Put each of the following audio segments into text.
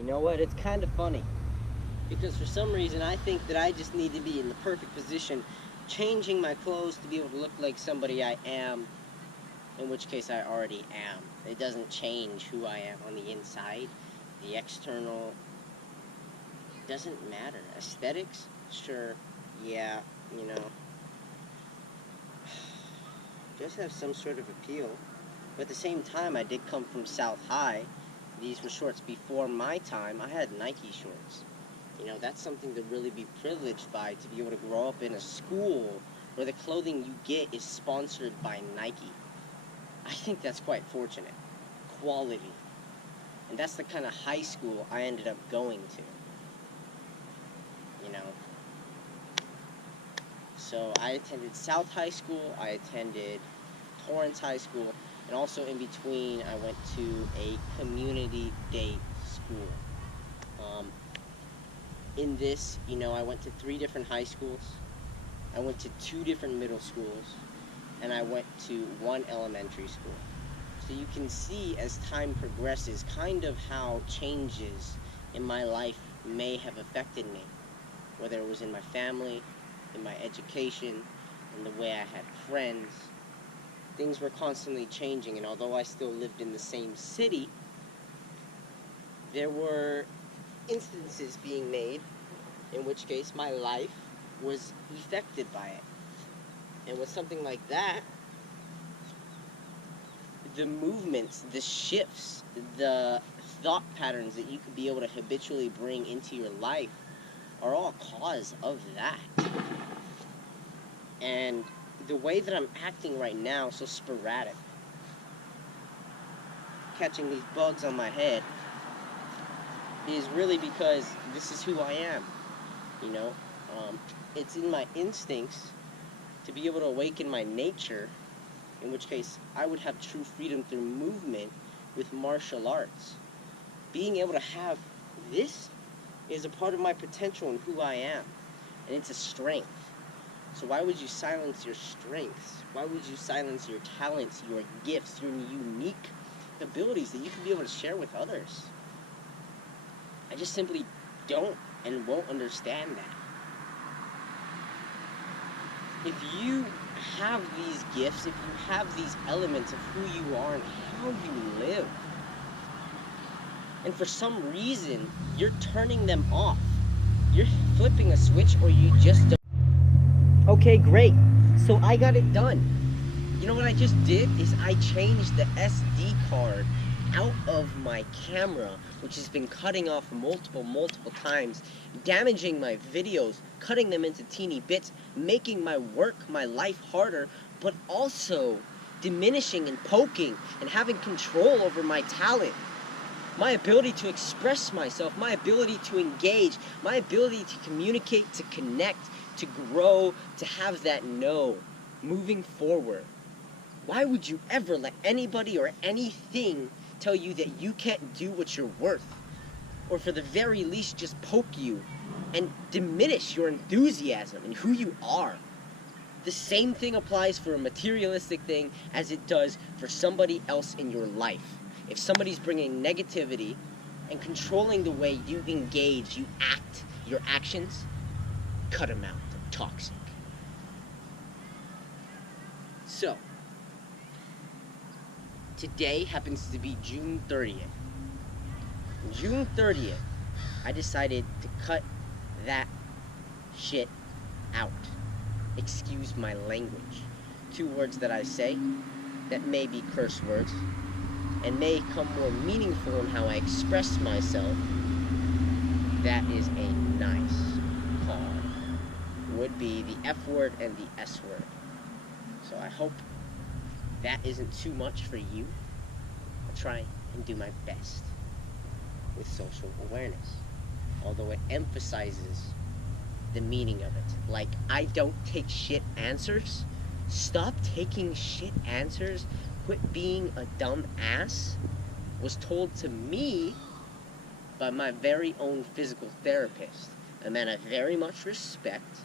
You know what? It's kind of funny. Because for some reason, I think that I just need to be in the perfect position, changing my clothes to be able to look like somebody I am, in which case I already am. It doesn't change who I am on the inside. The external doesn't matter. Aesthetics, sure, yeah, you know, does have some sort of appeal. But at the same time, I did come from South High. These were shorts before my time. I had Nike shorts. You know, that's something to really be privileged by, to be able to grow up in a school where the clothing you get is sponsored by Nike. I think that's quite fortunate. Quality. And that's the kind of high school I ended up going to. You know? So I attended South High School, I attended Torrance High School, and also in between I went to a community day school. In this, you know, I went to 3 different high schools, I went to 2 different middle schools, and I went to 1 elementary school. So you can see as time progresses kind of how changes in my life may have affected me, whether it was in my family, in my education, in the way I had friends. Things were constantly changing, and although I still lived in the same city, there were instances being made in which case my life was affected by it. And with something like that, the movements, the shifts, the thought patterns that you could be able to habitually bring into your life are all cause of that. And the way that I'm acting right now, so sporadic, catching these bugs on my head, is really because this is who I am, you know? It's in my instincts to be able to awaken my nature, in which case I would have true freedom through movement with martial arts. Being able to have this is a part of my potential and who I am, and it's a strength. So why would you silence your strengths? Why would you silence your talents, your gifts, your unique abilities that you can be able to share with others? I just simply don't and won't understand that. If you have these gifts, if you have these elements of who you are and how you live, and for some reason you're turning them off, you're flipping a switch, or you just don't. Okay, great. So I got it done. You know what I just did is I changed the SD card out of my camera, which has been cutting off multiple times, damaging my videos, cutting them into teeny bits, making my work, my life harder, but also diminishing and poking and having control over my talent, my ability to express myself, my ability to engage, my ability to communicate, to connect, to grow, to have that know, moving forward. Why would you ever let anybody or anything tell you that you can't do what you're worth? Or for the very least, just poke you and diminish your enthusiasm and who you are. The same thing applies for a materialistic thing as it does for somebody else in your life. If somebody's bringing negativity and controlling the way you engage, you act, your actions, cut them out. They're toxic. So, today happens to be June 30th. June 30th, I decided to cut that shit out. Excuse my language. 2 words that I say that may be curse words and may become more meaningful in how I express myself. That is a nice call. Would be the F word and the S word. So I hope that isn't too much for you. I'll try and do my best with social awareness, although it emphasizes the meaning of it. Like, I don't take shit answers. Stop taking shit answers. Quit being a dumb ass was told to me by my very own physical therapist, a man I very much respect,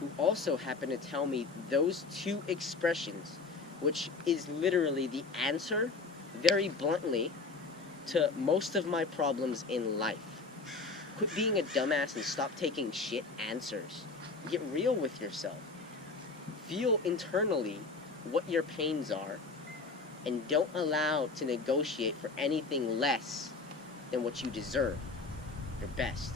who also happened to tell me those 2 expressions, which is literally the answer, very bluntly, to most of my problems in life. Quit being a dumbass and stop taking shit answers. Get real with yourself. Feel internally what your pains are, and don't allow to negotiate for anything less than what you deserve, your best.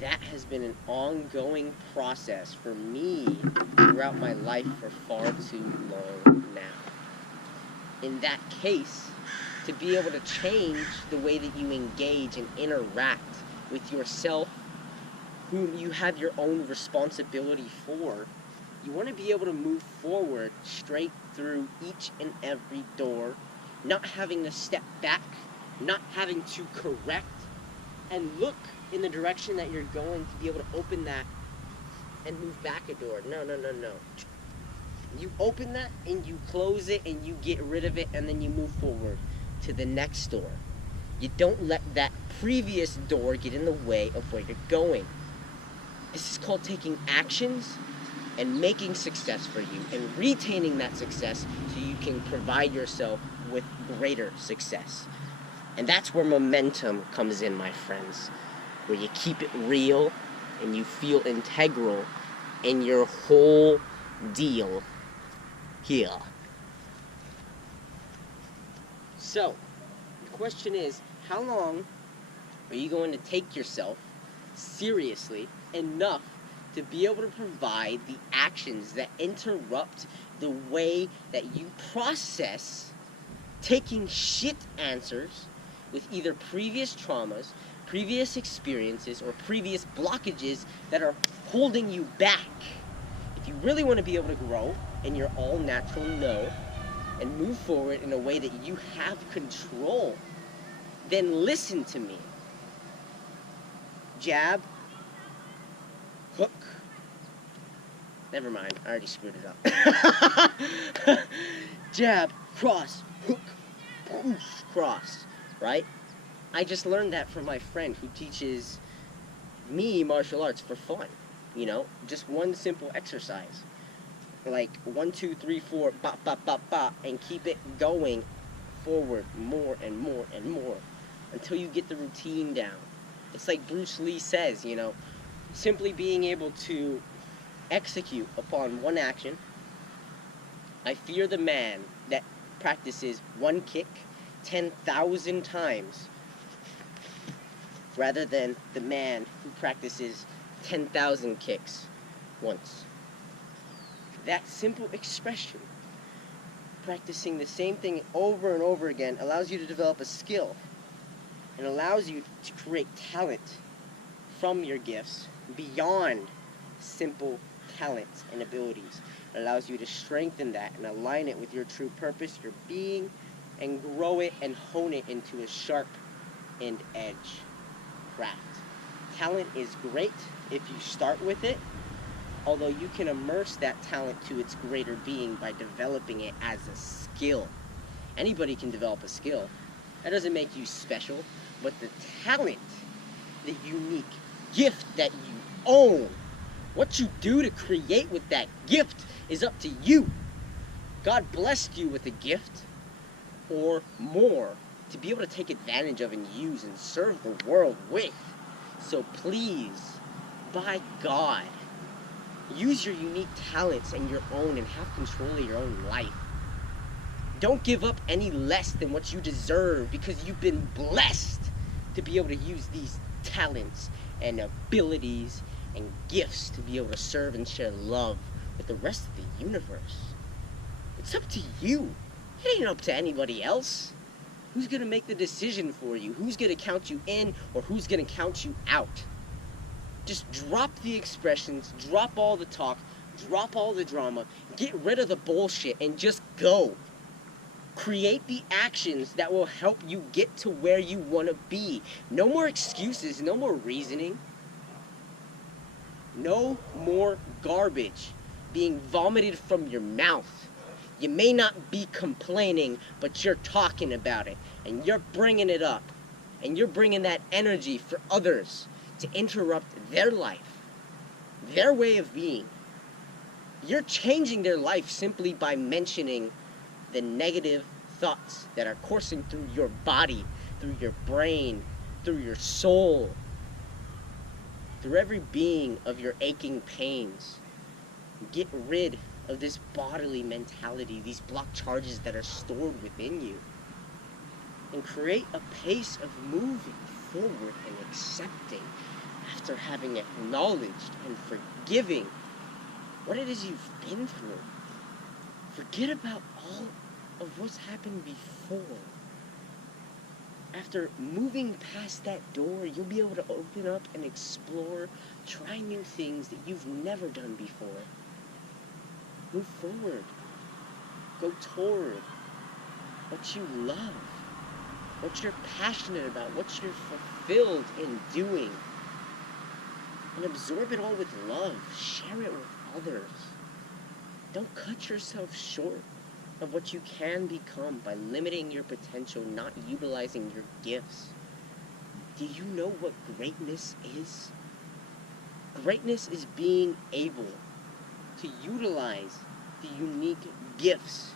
That has been an ongoing process for me throughout my life for far too long now. In that case, to be able to change the way that you engage and interact with yourself, whom you have your own responsibility for, you want to be able to move forward straight through each and every door, not having to step back, not having to correct, and look in the direction that you're going to be able to open that and move back a door. No. You open that and you close it and you get rid of it, and then you move forward to the next door. You don't let that previous door get in the way of where you're going. This is called taking actions and making success for you and retaining that success so you can provide yourself with greater success. And that's where momentum comes in, my friends, where you keep it real and you feel integral in your whole deal here. So, the question is, how long are you going to take yourself seriously enough to be able to provide the actions that interrupt the way that you process taking shit answers with either previous traumas, previous experiences, or previous blockages that are holding you back? If you really want to be able to grow in your all-natural no and move forward in a way that you have control, then listen to me. Jab, hook. Never mind, I already screwed it up. Jab, cross, hook, push, cross, right? I just learned that from my friend who teaches me martial arts for fun. You know, just one simple exercise. Like 1, 2, 3, 4, bop, bop, bop, bop, and keep it going forward more and more and more until you get the routine down. It's like Bruce Lee says, you know, simply being able to execute upon one action. I fear the man that practices one kick 10,000 times rather than the man who practices 10,000 kicks once. That simple expression, practicing the same thing over and over again, allows you to develop a skill and allows you to create talent from your gifts beyond simple talents and abilities. It allows you to strengthen that and align it with your true purpose, your being, and grow it and hone it into a sharp and edge craft. Talent is great if you start with it, although you can immerse that talent to its greater being by developing it as a skill. Anybody can develop a skill. That doesn't make you special, but the talent, the unique gift that you own, what you do to create with that gift is up to you. God blessed you with a gift or more to be able to take advantage of and use and serve the world with. So please, by God, use your unique talents and your own and have control of your own life. Don't give up any less than what you deserve because you've been blessed to be able to use these talents and abilities and gifts to be able to serve and share love with the rest of the universe. It's up to you. It ain't up to anybody else. Who's going to make the decision for you? Who's going to count you in or who's going to count you out? Just drop the expressions, drop all the talk, drop all the drama, get rid of the bullshit and just go. Create the actions that will help you get to where you want to be. No more excuses, no more reasoning. No more garbage being vomited from your mouth. You may not be complaining, but you're talking about it, and you're bringing it up, and you're bringing that energy for others to interrupt their life, their way of being. You're changing their life simply by mentioning the negative thoughts that are coursing through your body, through your brain, through your soul, through every being of your aching pains. Get rid of this bodily mentality, these block charges that are stored within you, and create a pace of moving forward and accepting after having acknowledged and forgiving what it is you've been through. Forget about all of what's happened before. After moving past that door, you'll be able to open up and explore, try new things that you've never done before. Move forward. Go toward what you love, what you're passionate about, what you're fulfilled in doing. And absorb it all with love. Share it with others. Don't cut yourself short of what you can become by limiting your potential, not utilizing your gifts. Do you know what greatness is? Greatness is being able to utilize the unique gifts,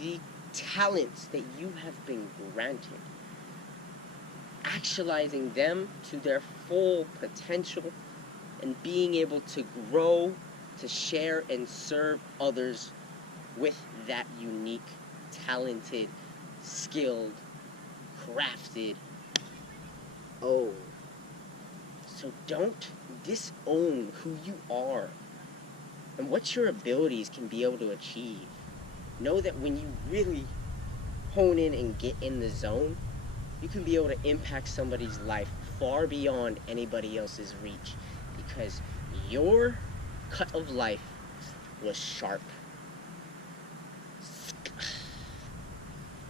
the talents that you have been granted, actualizing them to their full potential, and being able to grow, to share and serve others with that unique, talented, skilled, crafted own. So don't disown who you are and what your abilities can be able to achieve. Know that when you really hone in and get in the zone, you can be able to impact somebody's life far beyond anybody else's reach, because your cut of life was sharp.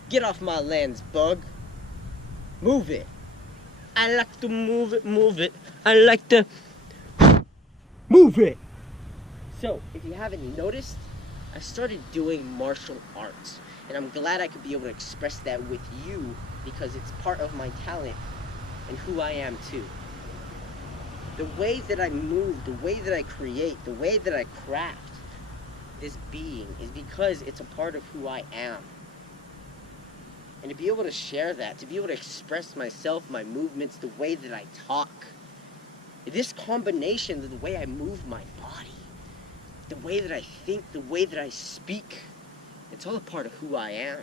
Get off my lens, bug. Move it. I like to move it, move it. I like to move it. So, if you haven't noticed, I started doing martial arts. And I'm glad I could be able to express that with you, because it's part of my talent and who I am too. The way that I move, the way that I create, the way that I craft this being is because it's a part of who I am. And to be able to share that, to be able to express myself, my movements, the way that I talk, this combination of the way I move my body, the way that I think, the way that I speak, it's all a part of who I am.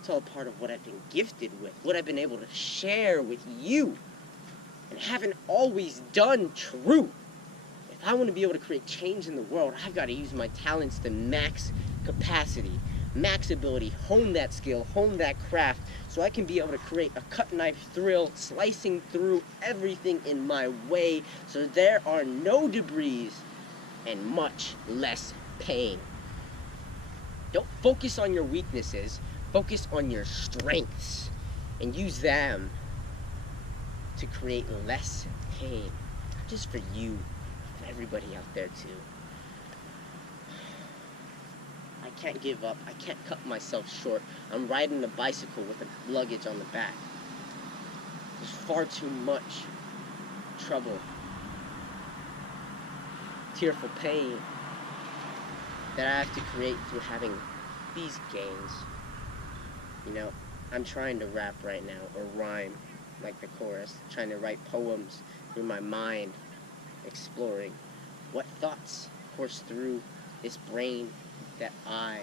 It's all a part of what I've been gifted with, what I've been able to share with you, and haven't always done true. If I want to be able to create change in the world, I've got to use my talents to max capacity, max ability, hone that skill, hone that craft, so I can be able to create a cut knife thrill, slicing through everything in my way, so there are no debris and much less pain. Don't focus on your weaknesses, focus on your strengths, and use them to create less pain. Not just for you, for everybody out there too. I can't give up. I can't cut myself short. I'm riding a bicycle with the luggage on the back. There's far too much trouble, tearful pain that I have to create through having these gains. You know, I'm trying to rap right now, or rhyme like the chorus, trying to write poems through my mind, exploring what thoughts course through this brain that I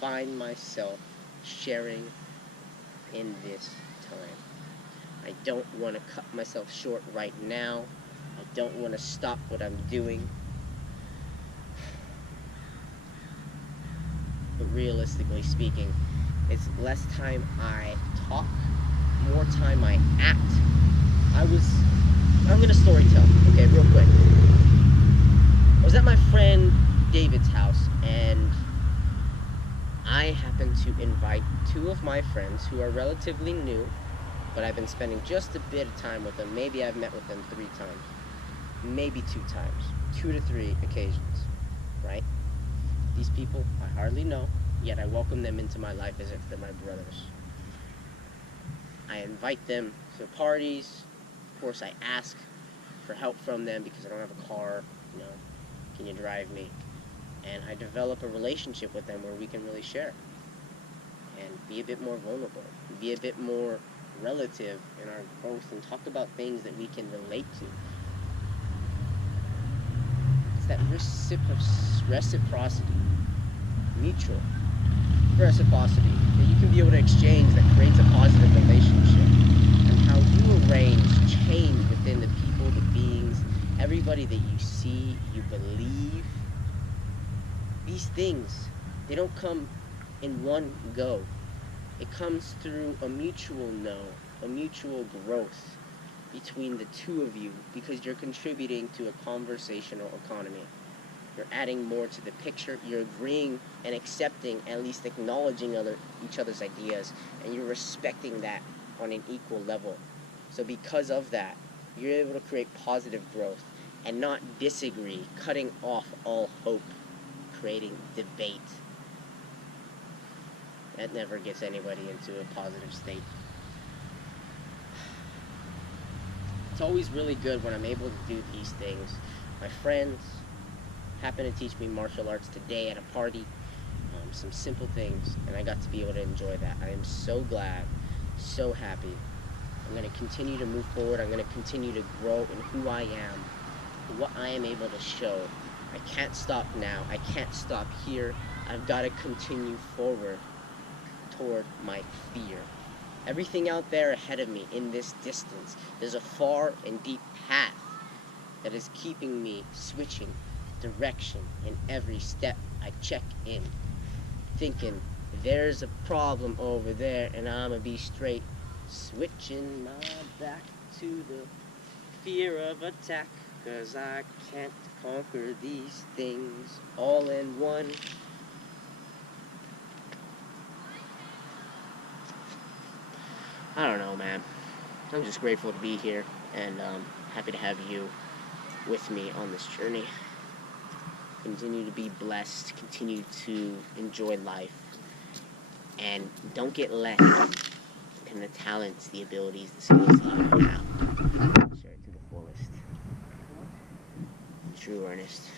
find myself sharing in this time. I don't want to cut myself short right now. I don't want to stop what I'm doing. But realistically speaking, it's less time I talk, more time I act. I'm gonna story tell, okay, real quick. I was at my friend David's house, and I happened to invite two of my friends who are relatively new, but I've been spending just a bit of time with them. Maybe I've met with them 3 times, maybe 2 times, 2 to 3 occasions, right? These people I hardly know, yet I welcome them into my life as if they're my brothers. I invite them to parties. Of course, I ask for help from them because I don't have a car. You know, can you drive me? And I develop a relationship with them where we can really share. and be a bit more vulnerable, be a bit more relative in our growth, and talk about things that we can relate to. It's that reciprocity, mutual reciprocity that you can be able to exchange that creates a positive relationship, and how you arrange change within the people, the beings, everybody that you see, you believe. These things, they don't come in one go. It comes through a mutual a mutual growth between the two of you, because you're contributing to a conversational economy. You're adding more to the picture, you're agreeing and accepting, at least acknowledging each other's ideas, and you're respecting that on an equal level. So because of that, you're able to create positive growth and not disagree, cutting off all hope, creating debate. That never gets anybody into a positive state. It's always really good when I'm able to do these things. My friends happened to teach me martial arts today at a party, some simple things, and I got to be able to enjoy that. I am so glad, so happy. I'm going to continue to move forward. I'm going to continue to grow in who I am, what I am able to show. I can't stop now. I can't stop here. I've got to continue forward toward my fear. Everything out there ahead of me in this distance, there's a far and deep path that is keeping me switching direction in every step I check in, thinking there's a problem over there and I'ma be straight, switching my back to the fear of attack, 'cause I can't conquer these things all in one. I don't know, man. I'm just grateful to be here, and happy to have you with me on this journey. Continue to be blessed, continue to enjoy life, and don't get less in the talents, the abilities, the skills that you have. Share it to the fullest. True earnest.